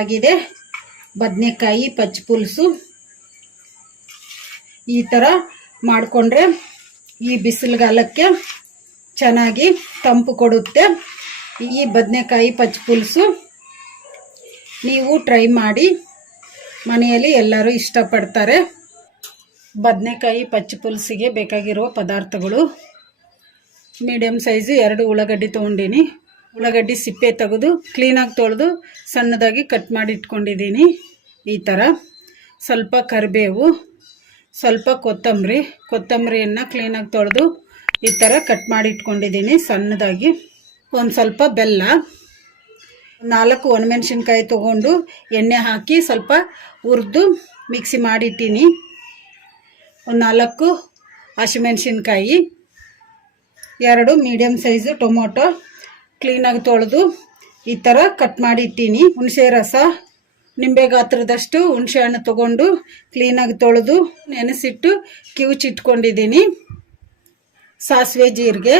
ಆಗಿದೆ ಬದನೆಕಾಯಿ ಪಚ್ಚ ಪುಲ್ಸು. ಈ ಥರ ಮಾಡಿಕೊಂಡ್ರೆ ಈ ಬಿಸಿಲುಗಾಲಕ್ಕೆ ಚೆನ್ನಾಗಿ ತಂಪು ಕೊಡುತ್ತೆ. ಈ ಬದನೆಕಾಯಿ ಪಚ್ಚ ಪುಲ್ಸು ನೀವು ಟ್ರೈ ಮಾಡಿ, ಮನೆಯಲ್ಲಿ ಎಲ್ಲರೂ ಇಷ್ಟಪಡ್ತಾರೆ. ಬದನೆಕಾಯಿ ಪಚ್ಚ ಪುಲ್ಸಿಗೆ ಬೇಕಾಗಿರುವ ಪದಾರ್ಥಗಳು: ಮೀಡಿಯಮ್ ಸೈಜು 2 ಉಳ್ಳಾಗಡ್ಡಿ ತೊಗೊಂಡಿನಿ. ಉಳ್ಳಾಗಡ್ಡಿ ಸಿಪ್ಪೆ ತೆಗೆದು ಕ್ಲೀನಾಗಿ ತೊಳೆದು ಸಣ್ಣದಾಗಿ ಕಟ್ ಮಾಡಿ ಇಟ್ಕೊಂಡಿದ್ದೀನಿ. ಈ ಥರ ಸ್ವಲ್ಪ ಕರಿಬೇವು, ಸ್ವಲ್ಪ ಕೊತ್ತಂಬರಿಯನ್ನು ಕ್ಲೀನಾಗಿ ತೊಳೆದು ಈ ಥರ ಕಟ್ ಮಾಡಿ ಇಟ್ಕೊಂಡಿದ್ದೀನಿ ಸಣ್ಣದಾಗಿ. ಒಂದು ಸ್ವಲ್ಪ ಬೆಲ್ಲ, 4 ಒಣಮೆಣಸಿನ್ಕಾಯಿ ತೊಗೊಂಡು ಎಣ್ಣೆ ಹಾಕಿ ಸ್ವಲ್ಪ ಹುರಿದು ಮಿಕ್ಸಿ ಮಾಡಿಟ್ಟಿನಿ. ಒಂದು 4 ಹಸಿಮೆಣಸಿನ್ಕಾಯಿ, 2 ಮೀಡಿಯಮ್ ಸೈಜು ಟೊಮೊಟೊ ಕ್ಲೀನಾಗಿ ತೊಳೆದು ಈ ಥರ ಕಟ್ ಮಾಡಿಟ್ಟಿನಿ. ಹುಣಸೆ ರಸ, ನಿಂಬೆ ಗಾತ್ರದಷ್ಟು ಹುಣಸೆ ಹಣ್ಣು ತೊಗೊಂಡು ಕ್ಲೀನಾಗಿ ತೊಳೆದು ನೆನೆಸಿಟ್ಟು ಕಿವುಚಿಟ್ಕೊಂಡಿದ್ದೀನಿ. ಸಾಸಿವೆ, ಜೀರಿಗೆ,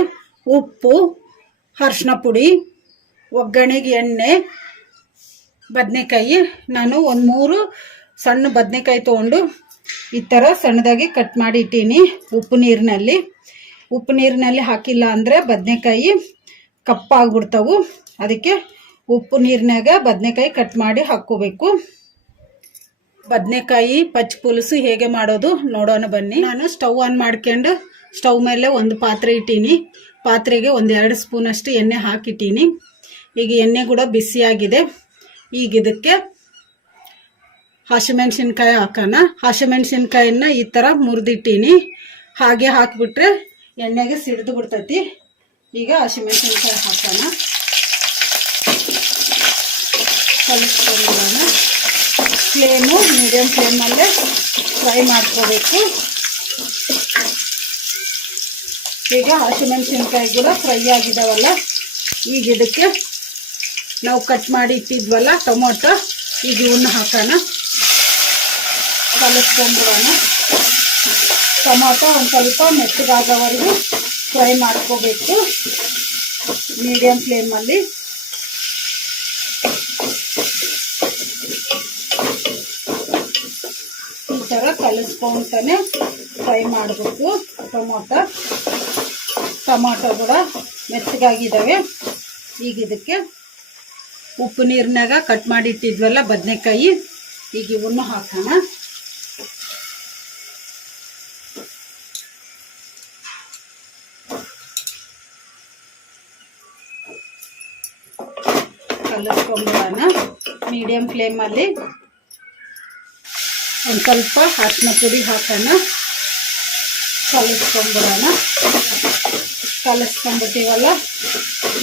ಉಪ್ಪು, ಅರಿಶಿನ ಪುಡಿ, ಒಗ್ಗರಣೆಗೆ ಎಣ್ಣೆ. ಬದನೆಕಾಯಿ ನಾನು ಒಂದು 3 ಸಣ್ಣ ಬದನೆಕಾಯಿ ತೊಗೊಂಡು ಈ ಥರ ಸಣ್ಣದಾಗಿ ಕಟ್ ಮಾಡಿ ಇಟ್ಟೀನಿ. ಉಪ್ಪು ನೀರಿನಲ್ಲಿ ಹಾಕಿಲ್ಲ ಅಂದರೆ ಬದನೆಕಾಯಿ ಕಪ್ಪಾಗ್ಬಿಡ್ತಾವು. ಅದಕ್ಕೆ ಉಪ್ಪು ನೀರಿನಾಗ ಬದನೆಕಾಯಿ ಕಟ್ ಮಾಡಿ ಹಾಕ್ಕೋಬೇಕು. ಬದನೆಕಾಯಿ ಪಚ್ಚ ಪುಲ್ಸು ಹೇಗೆ ಮಾಡೋದು ನೋಡೋಣ ಬನ್ನಿ. ನಾನು ಸ್ಟವ್ ಆನ್ ಮಾಡ್ಕೊಂಡು ಸ್ಟವ್ ಮೇಲೆ ಒಂದು ಪಾತ್ರೆ ಇಟ್ಟೀನಿ. ಪಾತ್ರೆಗೆ 1-2 ಸ್ಪೂನಷ್ಟು ಎಣ್ಣೆ ಹಾಕಿಟ್ಟೀನಿ. ಈಗ ಎಣ್ಣೆ ಕೂಡ ಬಿಸಿಯಾಗಿದೆ. ಈಗ ಇದಕ್ಕೆ ಹಸಿಮೆಣಸಿನ್ಕಾಯಿ ಹಾಕೋಣ. ಹಸಿಮೆಣಸಿನ್ಕಾಯಿನ ಈ ಥರ ಮುರಿದಿಟ್ಟೀನಿ. ಹಾಗೆ ಹಾಕಿಬಿಟ್ರೆ ಎಣ್ಣೆಗೆ ಸಿಡಿದು ಬಿಡ್ತೈತಿ. ಈಗ ಹಸಿಮೆಣಸಿನ್ಕಾಯಿ ಹಾಕೋಣ. ಕಲಿಸ್ಕೊಂಡ್ಬಿಡೋಣ. ಫ್ಲೇಮು ಮೀಡಿಯಮ್ ಫ್ಲೇಮಲ್ಲೇ ಫ್ರೈ ಮಾಡ್ಕೋಬೇಕು. ಈಗ ಹಸಿಮೆಣಸಿನ್ಕಾಯಿ ಕೂಡ ಫ್ರೈ ಆಗಿದಾವಲ್ಲ, ಈಗ ಇದಕ್ಕೆ ನಾವು ಕಟ್ ಮಾಡಿ ಇಟ್ಟಿದ್ವಲ್ಲ ಟೊಮೊಟೊ, ಈಗ ಇವನ್ನ ಹಾಕೋಣ. ಕಲಿಸ್ಕೊಂಡ್ಬಿಡೋಣ. ಟೊಮೊಟೊ ಒಂದು ಸ್ವಲ್ಪ ಮೆತ್ತಗಾಗೋವರೆಗೂ ಫ್ರೈ ಮಾಡ್ಕೋಬೇಕು ಮೀಡಿಯಮ್ ಫ್ಲೇಮಲ್ಲಿ. ಈ ಥರ ಕಲಿಸ್ಕೊಂತಾನೆ ಫ್ರೈ ಮಾಡಬೇಕು. ಟೊಮೊಟೊ ಕೂಡ ಮೆತ್ತಗಾಗಿದ್ದಾವೆ. ಈಗ ಇದಕ್ಕೆ ಉಪ್ಪು ನೀರಿನಾಗ ಕಟ್ ಮಾಡಿಟ್ಟಿದ್ವಲ್ಲ ಬದನೆಕಾಯಿ, ಈಗ ಇವನ್ನು ಹಾಕೋಣ. ಕಲಿಸ್ಕೊಂಡ್ಬಿಡೋಣ ಮೀಡಿಯಮ್ ಫ್ಲೇಮಲ್ಲಿ. ಒಂದು ಸ್ವಲ್ಪ ಅರಿಶಿನ ಪುಡಿ ಹಾಕೋಣ. ಕಲಿಸ್ಕೊಂಡ್ಬಿಟ್ಟಿವಲ್ಲ,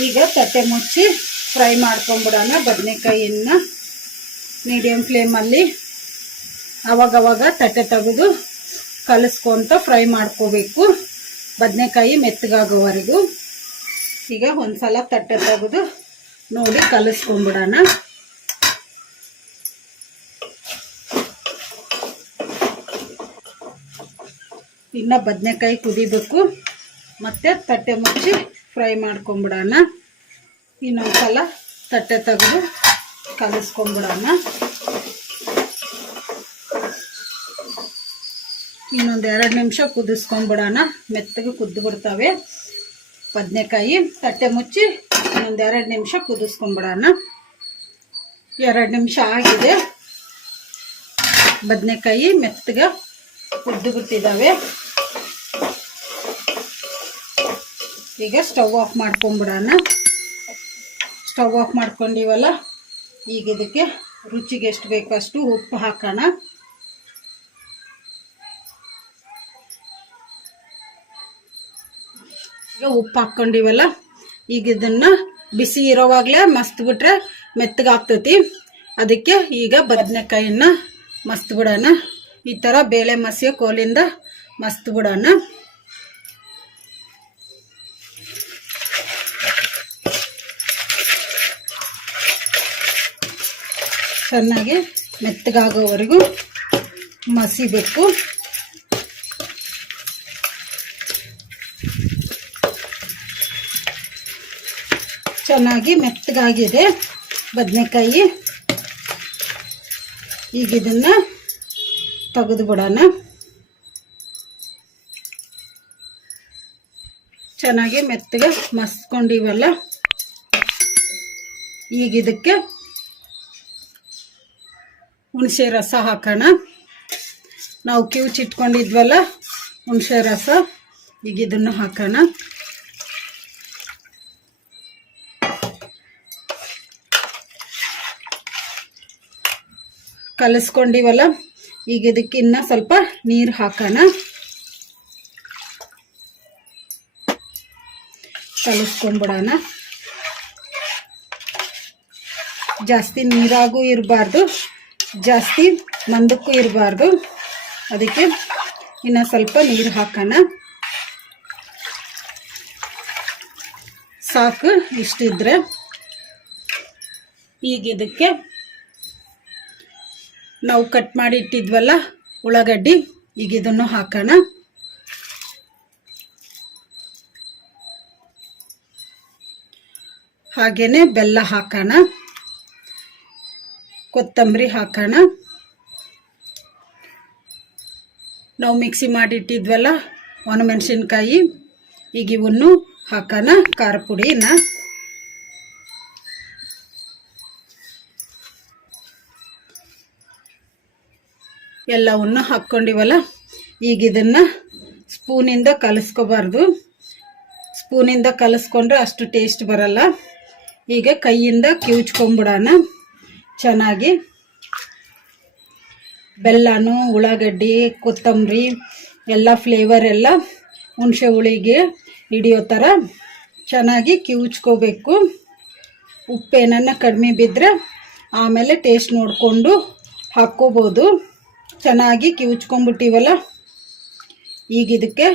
ಈಗ ತಟ್ಟೆ ಮುಚ್ಚಿ ಫ್ರೈ ಮಾಡ್ಕೊಂಬಿಡೋಣ ಬದನೆಕಾಯಿನ ಮೀಡಿಯಮ್ ಫ್ಲೇಮಲ್ಲಿ. ಆವಾಗವಾಗ ತಟ್ಟೆ ತೆಗೆದು ಕಲಿಸ್ಕೊಂತ ಫ್ರೈ ಮಾಡ್ಕೋಬೇಕು ಬದನೆಕಾಯಿ ಮೆತ್ತಗಾಗೋವರೆಗೂ. ಈಗ ಒಂದ್ಸಲ ತಟ್ಟೆ ತೆಗೆದು ನೋಡಿ ಕಲಿಸ್ಕೊಂಬಿಡೋಣ. ಇನ್ನು ಬದನೆಕಾಯಿ ಕುದಿಬೇಕು, ಮತ್ತೆ ತಟ್ಟೆ ಮುಚ್ಚಿ ಫ್ರೈ ಮಾಡ್ಕೊಂಬಿಡೋಣ. ಇನ್ನೊಂದ್ಸಲ ತಟ್ಟೆ ತೆಗೆದು ಕಲಿಸ್ಕೊಂಬಿಡೋಣ. ಇನ್ನೊಂದು 2 ನಿಮಿಷ ಕುದಿಸ್ಕೊಂಬಿಡೋಣ. ಮೆತ್ತಗೆ ಕುದ್ದು ಬಿಡ್ತವೆ ಬದನೆಕಾಯಿ. ತಟ್ಟೆ ಮುಚ್ಚಿ ಇನ್ನೊಂದು 2 ನಿಮಿಷ ಕುದಿಸ್ಕೊಂಬಿಡೋಣ. 2 ನಿಮಿಷ ಆಗಿದೆ. ಬದನೆಕಾಯಿ ಮೆತ್ತಗೆ ಕುದ್ದು ಬಿಟ್ಟಿದ್ದಾವೆ. ಈಗ ಸ್ಟವ್ ಆಫ್ ಮಾಡ್ಕೊಂಬಿಡೋಣ. ಸ್ಟವ್ ಆಫ್ ಮಾಡ್ಕೊಂಡಿವಲ್ಲ, ಈಗ ಇದಕ್ಕೆ ರುಚಿಗೆ ಎಷ್ಟು ಬೇಕೋ ಅಷ್ಟು ಉಪ್ಪು ಹಾಕೋಣ. ಈಗ ಉಪ್ಪು ಹಾಕ್ಕೊಂಡಿವಲ್ಲ, ಈಗ ಇದನ್ನು ಬಿಸಿ ಇರೋವಾಗಲೇ ಮಸ್ತ್ ಬಿಟ್ರೆ ಮೆತ್ತಗಾಗ್ತೈತಿ. ಅದಕ್ಕೆ ಈಗ ಬದನೆಕಾಯಿನ ಮಸ್ತ್ ಬಿಡೋಣ. ಈ ಥರ ಬೇಳೆ ಮಸಿಯೋ ಕೋಲಿಂದ ಮಸ್ತ್ ಬಿಡೋಣ. ಚೆನ್ನಾಗಿ ಮೆತ್ತಗಾಗೋವರೆಗೂ ಮಸಿಬೇಕು. ಚೆನ್ನಾಗಿ ಮೆತ್ತಗಾಗಿದೆ ಬದನೆಕಾಯಿ. ಈಗ ಇದನ್ನು ತೆಗೆದು ಬಿಡೋಣ. ಚೆನ್ನಾಗಿ ಮೆತ್ತಗೆ ಮಸ್ಕೊಂಡಿವಲ್ಲ, ಈಗ ಇದಕ್ಕೆ ಹುಣಸೆ ರಸ ಹಾಕೋಣ. ನಾವು ಕಿವುಚಿಟ್ಕೊಂಡಿದ್ವಲ್ಲ ಹುಣಸೆ ರಸ, ಈಗ ಇದನ್ನು ಹಾಕೋಣ. ಕಲಿಸ್ಕೊಂಡಿವಲ್ಲ, ಈಗ ಇದಕ್ಕೆ ಇನ್ನ ಸ್ವಲ್ಪ ನೀರು ಹಾಕೋಣ. ಕಲಿಸ್ಕೊಂಡ್ಬಿಡೋಣ. ಜಾಸ್ತಿ ನೀರಾಗೂ ಇರಬಾರ್ದು, ಜಾಸ್ತಿ ಮಂದಕ್ಕೂ ಇರಬಾರ್ದು. ಅದಕ್ಕೆ ಇನ್ನು ಸ್ವಲ್ಪ ನೀರು ಹಾಕೋಣ. ಸಾಕು, ಇಷ್ಟಿದ್ರೆ. ಈಗ ಇದಕ್ಕೆ ನಾವು ಕಟ್ ಮಾಡಿ ಇಟ್ಟಿದ್ವಲ್ಲ ಉಳ್ಳಾಗಡ್ಡಿ, ಈಗ ಇದನ್ನು ಹಾಕೋಣ. ಹಾಗೇನೆ ಬೆಲ್ಲ ಹಾಕೋಣ, ಕೊತ್ತಂಬರಿ ಹಾಕೋಣ. ನಾವು ಮಿಕ್ಸಿ ಮಾಡಿಟ್ಟಿದ್ವಲ್ಲ ಒಣಮೆಣಸಿನ್ಕಾಯಿ, ಈಗ ಇವನ್ನು ಹಾಕೋಣ. ಖಾರ ಪುಡಿನ ಎಲ್ಲವನ್ನು ಹಾಕ್ಕೊಂಡಿವಲ್ಲ, ಈಗ ಇದನ್ನು ಸ್ಪೂನಿಂದ ಕಲಿಸ್ಕೋಬಾರ್ದು. ಸ್ಪೂನಿಂದ ಕಲಿಸ್ಕೊಂಡ್ರೆ ಅಷ್ಟು ಟೇಸ್ಟ್ ಬರಲ್ಲ. ಈಗ ಕೈಯಿಂದ ಕಿವುಚ್ಕೊಂಡ್ಬಿಡೋಣ ಚೆನ್ನಾಗಿ. ಬೆಲ್ಲನೂ ಉಳ್ಳಾಗಡ್ಡಿ ಕೊತ್ತಂಬರಿ ಎಲ್ಲ ಫ್ಲೇವರ್ ಎಲ್ಲ ಹುಣಸೆ ಹುಳಿಗೆ ಹಿಡಿಯೋ ಥರ ಚೆನ್ನಾಗಿ ಕಿವುಚ್ಕೋಬೇಕು. ಉಪ್ಪೇನನ್ನ ಕಡಿಮೆ ಬಿದ್ದರೆ ಆಮೇಲೆ ಟೇಸ್ಟ್ ನೋಡಿಕೊಂಡು ಹಾಕ್ಕೋಬೋದು. ಚೆನ್ನಾಗಿ ಕಿವುಚ್ಕೊಂಡ್ಬಿಟ್ಟಿವಲ್ಲ, ಈಗ ಇದಕ್ಕೆ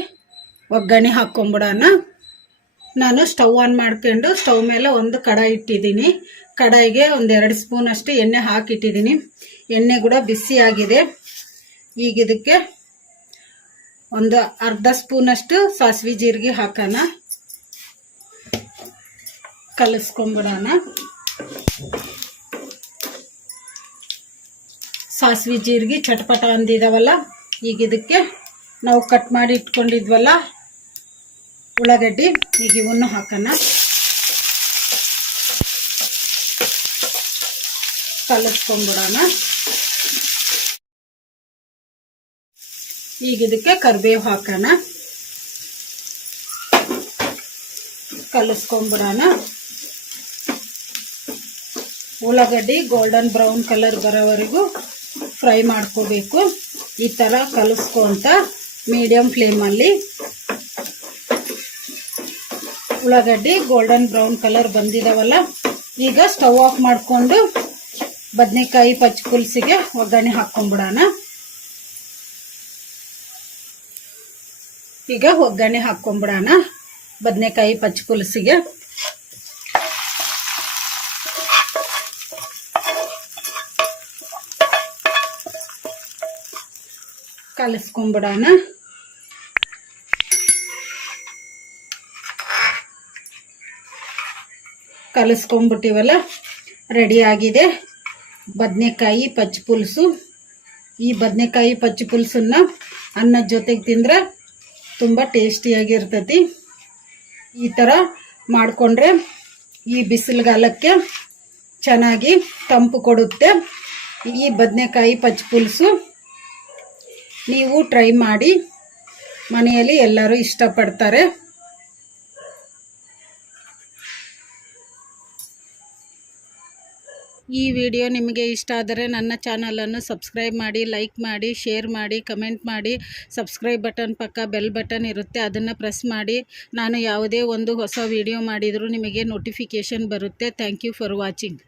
ಒಗ್ಗರಣೆ ಹಾಕ್ಕೊಂಬಿಡೋಣ. ನಾನು ಸ್ಟವ್ ಆನ್ ಮಾಡ್ಕೊಂಡು ಸ್ಟವ್ ಮೇಲೆ ಒಂದು ಕಡಾಯಿ ಇಟ್ಟಿದ್ದೀನಿ. ಕಡಾಯಿಗೆ ಒಂದು 2 ಸ್ಪೂನ್ ಅಷ್ಟು ಎಣ್ಣೆ ಹಾಕಿಟ್ಟಿದ್ದೀನಿ. ಎಣ್ಣೆ ಕೂಡ ಬಿಸಿ ಆಗಿದೆ. ಈಗ ಇದಕ್ಕೆ ಒಂದು ಅರ್ಧ ಸ್ಪೂನಷ್ಟು ಸಾಸಿವೆ ಜೀರಿಗೆ ಹಾಕೋಣ. ಕಲಿಸ್ಕೊಂಬಿಡೋಣ. ಸಾಸಿವೆ ಜೀರಿಗೆ ಚಟಪಟ ಅಂದಿದಾವಲ್ಲ, ಈಗ ಇದಕ್ಕೆ ನಾವು ಕಟ್ ಮಾಡಿ ಇಟ್ಕೊಂಡಿದ್ವಲ್ಲ ಉಳ್ಳಾಗಡ್ಡಿ, ಈಗ ಇವನ್ನು ಹಾಕೋಣ. ಕಲಿಸ್ಕೊಂಬಿಡೋಣ. ಈಗ ಇದಕ್ಕೆ ಕರಿಬೇವು ಹಾಕೋಣ. ಕಲಿಸ್ಕೊಂಬಿಡೋಣ. ಉಳ್ಳಾಗಡ್ಡಿ ಗೋಲ್ಡನ್ ಬ್ರೌನ್ ಕಲರ್ ಬರೋವರೆಗೂ ಫ್ರೈ ಮಾಡ್ಕೋಬೇಕು. ಈ ಥರ ಕಲಿಸ್ಕೊಂತ ಮೀಡಿಯಂ ಫ್ಲೇಮಲ್ಲಿ. ಉಳ್ಳಾಗಡ್ಡಿ ಗೋಲ್ಡನ್ ಬ್ರೌನ್ ಕಲರ್ ಬಂದಿದಾವಲ್ಲ, ಈಗ ಸ್ಟವ್ ಆಫ್ ಮಾಡಿಕೊಂಡು ಬದನೆಕಾಯಿ ಪಚ್ಚಪುಲ್ಸಿಗೆ ಒಗ್ಗರಣೆ ಹಾಕ್ಕೊಂಬಿಡೋಣ. ಈಗ ಒಗ್ಗರಣೆ ಹಾಕ್ಕೊಂಬಿಡೋಣ ಬದನೆಕಾಯಿ ಪಚ್ಚಪುಲ್ಸಿಗೆ. ಕಲಿಸ್ಕೊಂಬಿಡೋಣ. ಕಲಿಸ್ಕೊಂಬಿಟ್ಟಿವಲ್ಲ, ರೆಡಿ ಆಗಿದೆ ಬದನೆಕಾಯಿ ಪಚ್ಚಪುಲ್ಸು. ಈ ಬದನೆಕಾಯಿ ಪಚ್ಚಪುಲ್ಸನ್ನ ಅನ್ನದ ಜೊತೆಗೆ ತಿಂದರೆ ತುಂಬ ಟೇಸ್ಟಿಯಾಗಿರ್ತೈತಿ. ಈ ಥರ ಮಾಡಿಕೊಂಡ್ರೆ ಈ ಬಿಸಿಲುಗಾಲಕ್ಕೆ ಚೆನ್ನಾಗಿ ತಂಪು ಕೊಡುತ್ತೆ ಈ ಬದನೆಕಾಯಿ ಪಚ್ಚಪುಲ್ಸು. ನೀವು ಟ್ರೈ ಮಾಡಿ, ಮನೆಯಲ್ಲಿ ಎಲ್ಲರೂ ಇಷ್ಟಪಡ್ತಾರೆ. ಈ ವಿಡಿಯೋ ನಿಮಗೆ ಇಷ್ಟ ಆದರೆ ನನ್ನ ಚಾನಲನ್ನು ಸಬ್ಸ್ಕ್ರೈಬ್ ಮಾಡಿ, ಲೈಕ್ ಮಾಡಿ, ಶೇರ್ ಮಾಡಿ, ಕಮೆಂಟ್ ಮಾಡಿ. ಸಬ್ಸ್ಕ್ರೈಬ್ ಬಟನ್ ಪಕ್ಕ ಬೆಲ್ ಬಟನ್ ಇರುತ್ತೆ, ಅದನ್ನು ಪ್ರೆಸ್ ಮಾಡಿ. ನಾನು ಯಾವುದೇ ಒಂದು ಹೊಸ ವಿಡಿಯೋ ಮಾಡಿದರೂ ನಿಮಗೆ ನೋಟಿಫಿಕೇಷನ್ ಬರುತ್ತೆ. Thank you for watching.